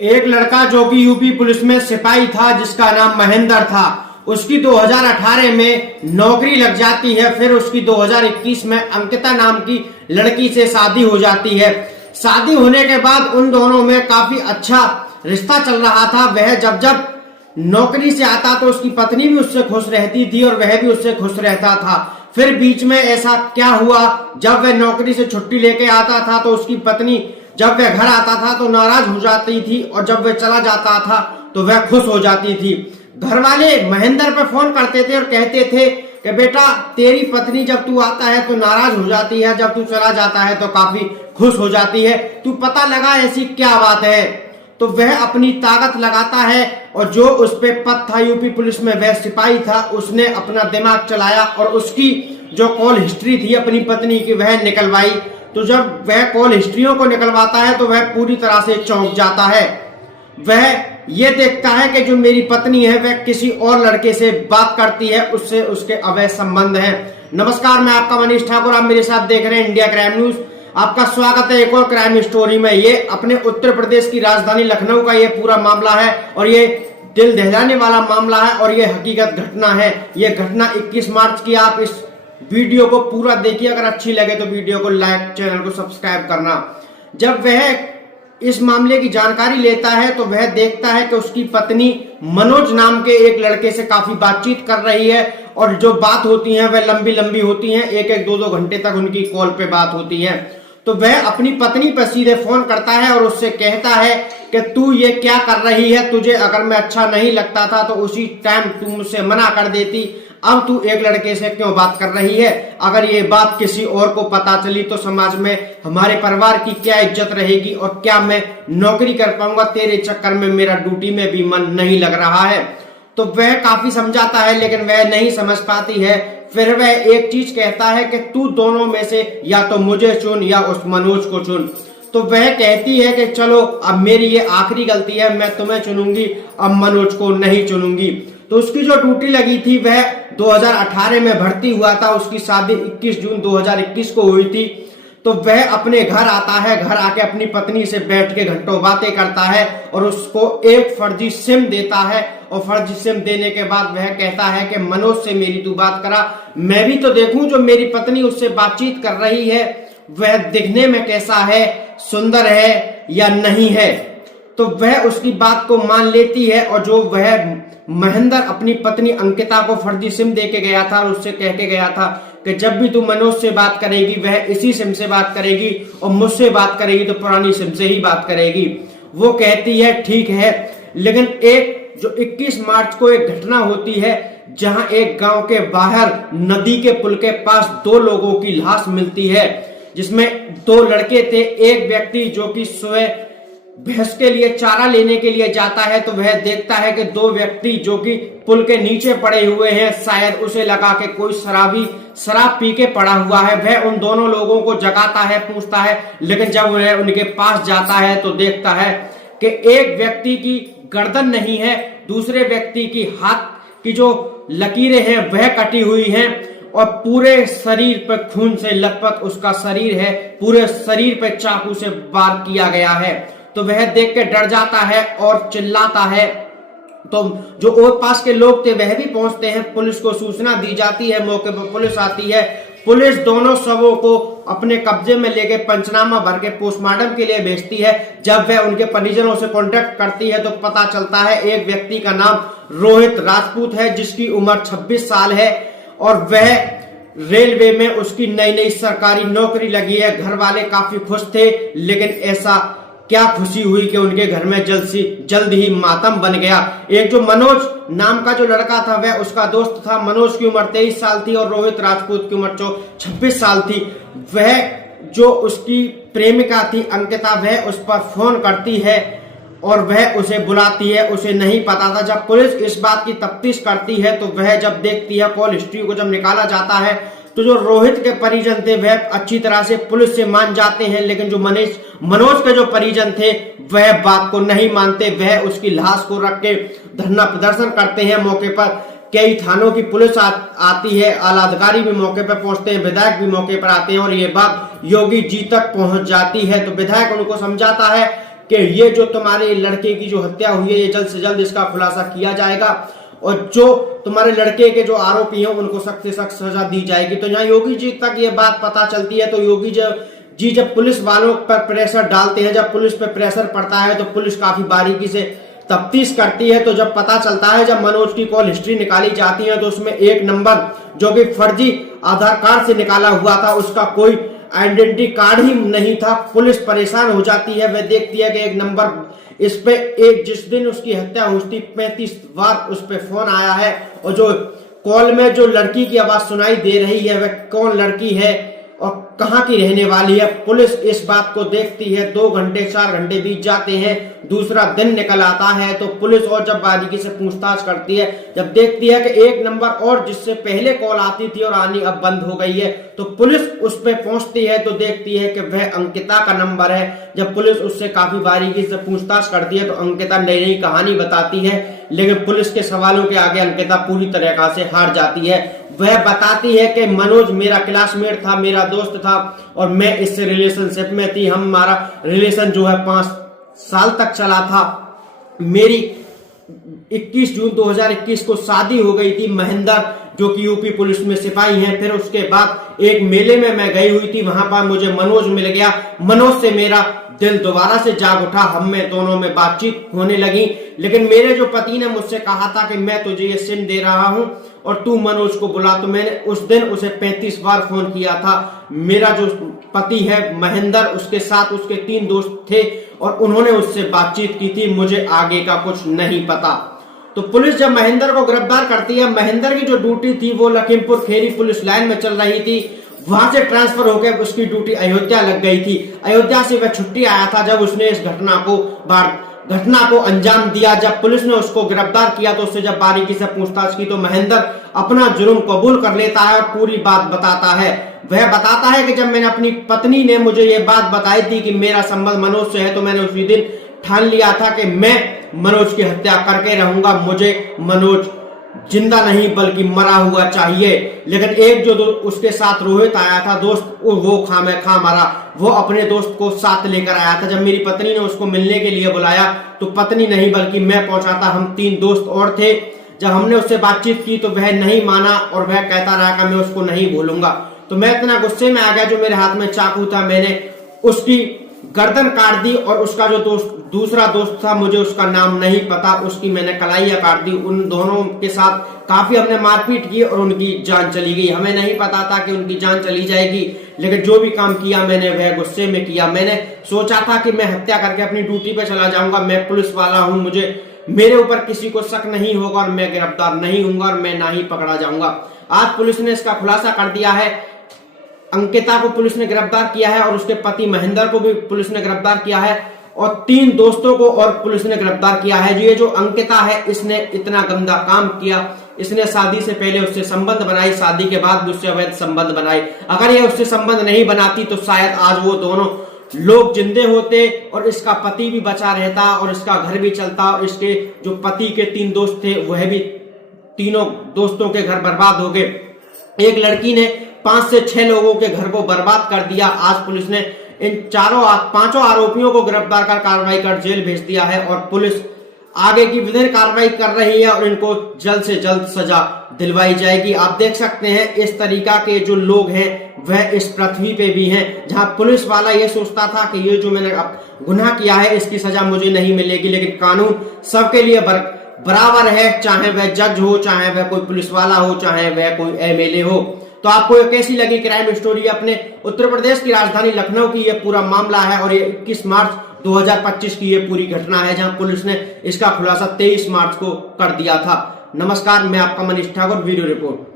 एक लड़का जो कि यूपी पुलिस में सिपाही था, जिसका नाम महेंद्र था, उसकी 2018 में नौकरी लग जाती है। फिर उसकी 2021 में अंकिता नाम की लड़की से शादी हो जाती है। शादी होने के बाद उन दोनों में काफी अच्छा रिश्ता चल रहा था। वह जब जब नौकरी से आता तो उसकी पत्नी भी उससे खुश रहती थी और वह भी उससे खुश रहता था। फिर बीच में ऐसा क्या हुआ, जब वह नौकरी से छुट्टी लेके आता था तो उसकी पत्नी जब वह घर आता था तो नाराज हो जाती थी और जब वह चला जाता था तो वह खुश हो जाती थी। घर वाले महेंद्र पे फोन करते थे और कहते थे कि बेटा, तेरी पत्नी जब तू आता है तो नाराज हो जाती है, जब तू चला जाता है तो काफी खुश हो जाती है, तू पता लगा ऐसी क्या बात है। तो वह अपनी ताकत लगाता है और जो उस पे पद था यूपी पुलिस में, वह सिपाही था, उसने अपना दिमाग चलाया और उसकी जो कॉल हिस्ट्री थी अपनी पत्नी की वह निकलवाई। तो जब वह कॉल हिस्ट्रियों को निकलवाता है तो वह पूरी तरह से चौंक जाता है। वह यह देखता है कि जो मेरी पत्नी है वह किसी और लड़के से बात करती है, उससे उसके अवैध संबंध हैं। नमस्कार, मैं आपका मनीष ठाकुर, आप मेरे साथ देख रहे हैं इंडिया क्राइम न्यूज। आपका स्वागत है एक और क्राइम स्टोरी में। ये अपने उत्तर प्रदेश की राजधानी लखनऊ का ये पूरा मामला है और ये दिल दहलाने वाला मामला है और ये हकीकत घटना है। ये घटना 21 मार्च की। आप इस वीडियो को पूरा देखिए, अगर अच्छी लगे तो वीडियो को लाइक, चैनल को सब्सक्राइब करना। जब वह इस मामले की जानकारी लेता है तो वह देखता है कि उसकी पत्नी मनोज नाम के एक लड़के से काफी बातचीत कर रही है और जो बात होती है वह लंबी लंबी होती है, एक एक दो दो घंटे तक उनकी कॉल पे बात होती है। तो वह अपनी पत्नी पर सीधे फोन करता है और उससे कहता है कि तू ये क्या कर रही है, तुझे अगर मैं अच्छा नहीं लगता था तो उसी टाइम तू मुझसे मना कर देती, अब तू एक लड़के से क्यों बात कर रही है। अगर ये बात किसी और को पता चली तो समाज में हमारे परिवार की क्या इज्जत रहेगी और क्या मैं नौकरी कर पाऊंगा। तेरे चक्कर में मेरा ड्यूटी में भी मन नहीं लग रहा है। तो वह काफी समझाता है लेकिन वह नहीं समझ पाती है। फिर वह एक चीज कहता है कि तू दोनों में से या तो मुझे चुन या उस मनोज को चुन। तो वह कहती है कि चलो, अब मेरी ये आखिरी गलती है, मैं तुम्हें चुनूंगी, अब मनोज को नहीं चुनूंगी। तो उसकी जो ड्यूटी लगी थी वह 2018 में भर्ती हुआ था। उसकी शादी 21 जून 2021 को हुई थी। तो वह अपने घर आता है, घर आके अपनी पत्नी से बैठ के घंटों बातें करता है और उसको एक फर्जी सिम देता है और फर्जी सिम देने के बाद वह कहता है कि मनोज से मेरी तू बात करा, मैं भी तो देखूं जो मेरी पत्नी उससे बातचीत कर रही है वह दिखने में कैसा है, सुंदर है या नहीं है। तो वह उसकी बात को मान लेती है और जो वह महेंद्र अपनी पत्नी अंकिता को फर्जी सिम दे के गया था और उससे कह के गया था कि जब भी तू मनोज से बात करेगी वह इसी सिम से बात करेगी और मुझसे बात करेगी तो पुरानी सिम से ही बात करेगी। वो कहती है ठीक है। लेकिन एक जो 21 मार्च को एक घटना होती है जहां एक गांव के बाहर नदी के पुल के पास दो लोगों की लाश मिलती है, जिसमें दो लड़के थे। एक व्यक्ति जो कि सुबह भैंस के लिए चारा लेने के लिए जाता है तो वह देखता है कि दो व्यक्ति जो कि पुल के नीचे पड़े हुए हैं, शायद उसे लगा कि कोई शराब पी के पड़ा हुआ है। वह उन दोनों लोगों को जगाता है, पूछता है, लेकिन जब वह उनके पास जाता है तो देखता है कि एक व्यक्ति की गर्दन नहीं है, दूसरे व्यक्ति की हाथ की जो लकीरें हैं वह कटी हुई हैं और पूरे शरीर पर खून से लथपथ उसका शरीर है, पूरे शरीर पर चाकू से वार किया गया है। तो वह देख के डर जाता है और चिल्लाता है। तो जो और पास के लोग थे वह भी पहुंचते हैं, पुलिस को सूचना दी जाती है, मौके पर पुलिस आती है। पुलिस दोनों शवों को अपने कब्जे में लेके पंचनामा भर के पोस्टमार्टम के लिए भेजती है। जब वह उनके परिजनों से कांटेक्ट करती है तो पता चलता है एक व्यक्ति का नाम रोहित राजपूत है, जिसकी उम्र 26 साल है और वह रेलवे में उसकी नई नई सरकारी नौकरी लगी है। घर वाले काफी खुश थे, लेकिन ऐसा क्या खुशी हुई कि उनके घर में जल्द ही मातम बन गया। एक जो मनोज नाम का जो लड़का था वह उसका दोस्त था। मनोज की उम्र 23 साल थी और रोहित राजपूत की उम्र 26 साल थी। वह जो उसकी प्रेमिका थी अंकिता, वह उस पर फोन करती है और वह उसे बुलाती है। उसे नहीं पता था। जब पुलिस इस बात की तफ्तीश करती है तो वह जब देखती है कॉल हिस्ट्री को जब निकाला जाता है तो जो रोहित के परिजन थे वह अच्छी तरह से पुलिस से मान जाते हैं, लेकिन जो मनोज के जो परिजन थे वह बात को नहीं मानते। वह उसकी लाश को रख के धरना प्रदर्शन करते हैं। मौके पर कई थानों की पुलिस आती है, आला अधिकारी भी मौके पर पहुंचते हैं, विधायक भी मौके पर आते हैं और ये बात योगी जी तक पहुंच जाती है। तो विधायक उनको समझाता है कि ये जो तुम्हारे लड़के की जो हत्या हुई है ये जल्द से जल्द इसका खुलासा किया जाएगा और जो तुम्हारे लड़के के जो आरोपी हैं उनको सख्त से सख्त सजा दी जाएगी। तो यहाँ योगी जी तक ये बात पता चलती है तो योगी जी जब पुलिस वालों पर प्रेशर डालते हैं, जब पुलिस पे प्रेशर पड़ता है तो पुलिस काफी बारीकी से तफ्तीश करती है। तो जब पता चलता है, जब मनोज की कॉल हिस्ट्री निकाली जाती है तो उसमें एक नंबर जो कि फर्जी आधार कार्ड से निकाला हुआ था, उसका कोई आइडेंटिटी कार्ड ही नहीं था। पुलिस परेशान हो जाती है, वह देखती है कि एक नंबर इस पे एक जिस दिन उसकी हत्या हुई 35 बार उस पे फोन आया है और जो कॉल में जो लड़की की आवाज सुनाई दे रही है वह कौन लड़की है और कहां की रहने वाली है। पुलिस इस बात को देखती है, 2 घंटे 4 घंटे बीत जाते हैं, दूसरा दिन निकल आता है तो पुलिस और जब बारीकी से पूछताछ करती है, जब देखती है कि एक नंबर और जिससे पहले कॉल आती थी और आनी अब बंद हो गई है, तो पुलिस उस पे पहुंचती है तो देखती है कि वह अंकिता का नंबर है। जब पुलिस उससे काफी बारीकी से पूछताछ करती है तो अंकिता नई नई कहानी बताती है, लेकिन पुलिस के सवालों के आगे अंकिता पूरी तरीका से हार जाती है। वह बताती है कि मनोज मेरा क्लासमेट था, मेरा दोस्त था और मैं इससे रिलेशनशिप में थी। हमारा रिलेशन जो है 5 साल तक चला था। मेरी 21 जून 2021 को शादी हो गई थी। महेंद्र जो कि यूपी पुलिस में सिपाही हैं। फिर उसके बाद एक मेले में मैं गई हुई थी, वहां पर मुझे मनोज मिल गया। मनोज से मेरा दिल दोबारा से जाग उठा, हम में दोनों में बातचीत होने लगी। लेकिन मेरे जो पति ने मुझसे कहा था कि मैं तुझे ये सिम दे रहा हूं और तू मनोज को बुला, तो मैंने उस दिन उसे 35 बार फोन किया था। मेरा जो पति है महेंद्र, उसके साथ उसके 3 दोस्त थे और उन्होंने उससे बातचीत की थी। मुझे आगे का कुछ नहीं पता। तो पुलिस जब महेंद्र को गिरफ्तार करती है, महेंद्र की जो ड्यूटी थी वो लखीमपुर खेरी पुलिस लाइन में चल रही थी, वहां से ट्रांसफर होकर उसकी ड्यूटी अयोध्या लग गई थी। अयोध्या से वह छुट्टी आया था जब उसने इस घटना को अंजाम दिया। जब पुलिस ने उसको गिरफ्तार किया तो उससे जब बारीकी से पूछताछ की तो महेंद्र अपना जुर्म कबूल कर लेता है और पूरी बात बताता है। वह बताता है कि जब मैंने अपनी पत्नी ने मुझे ये बात बताई थी कि मेरा संबंध मनोज से है, तो मैंने उसी दिन ठान लिया था कि मैं मनोज की हत्या करके रहूंगा। मुझे मनोज जिंदा नहीं बल्कि मरा हुआ चाहिए। लेकिन एक जो उसके साथ रोहित आया था दोस्त, वो खामखा मरा। वो अपने दोस्त को साथ लेकर आया था। जब मेरी पत्नी ने उसको मिलने के लिए बुलाया तो पत्नी नहीं बल्कि मैं पहुंचा था। हम 3 दोस्त और थे। जब हमने उससे बातचीत की तो वह नहीं माना और वह कहता रहा कि मैं उसको नहीं भूलूंगा। तो मैं इतना गुस्से में आ गया, जो मेरे हाथ में चाकू था मैंने उसकी गर्दन काट दी और उसका जो दूसरा दोस्त था, मुझे उसका नाम नहीं पता, उसकी मैंने कलाइयां काट दी। उन दोनों के साथ काफी हमने मारपीट की और उनकी जान चली गई। हमें नहीं पता था कि उनकी जान चली जाएगी, लेकिन जो भी काम किया मैंने वह गुस्से में किया। मैंने सोचा था कि मैं हत्या करके अपनी ड्यूटी पे चला जाऊंगा। मैं पुलिस वाला हूं, मेरे ऊपर किसी को शक नहीं होगा और मैं गिरफ्तार नहीं होऊंगा और मैं ना ही पकड़ा जाऊंगा। आज पुलिस ने इसका खुलासा कर दिया है। अंकिता को पुलिस ने गिरफ्तार किया है और उसके पति महेंद्र को भी पुलिस ने गिरफ्तार किया है और 3 दोस्तों को और पुलिस ने गिरफ्तार किया है। ये जो अंकिता है, इसने इतना गंदा काम किया। इसने शादी से पहले उससे संबंध बनाई, शादी के बाद भी उससे अवैध संबंध बनाए। अगर ये उससे संबंध नहीं बनाती तो शायद आज वो दोनों लोग जिंदे होते और इसका पति भी बचा रहता और इसका घर भी चलता। और इसके जो पति के 3 दोस्त थे वह भी, तीनों दोस्तों के घर बर्बाद हो गए। एक लड़की ने 5 से 6 लोगों के घर को बर्बाद कर दिया। आज पुलिस ने इन 5 आरोपियों को गिरफ्तार कर कार्रवाई कर जेल भेज दिया है और पुलिस आगे की विभिन्न कार्रवाई कर रही है और इनको जल्द से जल्द सजा दिलवाई जाएगी। आप देख सकते हैं इस तरीका के जो लोग हैं वह इस पृथ्वी पे भी हैं। जहां पुलिस वाला ये सोचता था कि ये जो मैंने गुनाह किया है इसकी सजा मुझे नहीं मिलेगी, लेकिन कानून सबके लिए बराबर है, चाहे वह जज हो, चाहे वह कोई पुलिस वाला हो, चाहे वह कोई एमएलए हो। तो आपको ये कैसी लगी क्राइम स्टोरी? अपने उत्तर प्रदेश की राजधानी लखनऊ की ये पूरा मामला है और ये 21 मार्च 2025 की ये पूरी घटना है, जहां पुलिस ने इसका खुलासा 23 मार्च को कर दिया था। नमस्कार, मैं आपका मनीष ठाकुर, वीडियो रिपोर्ट।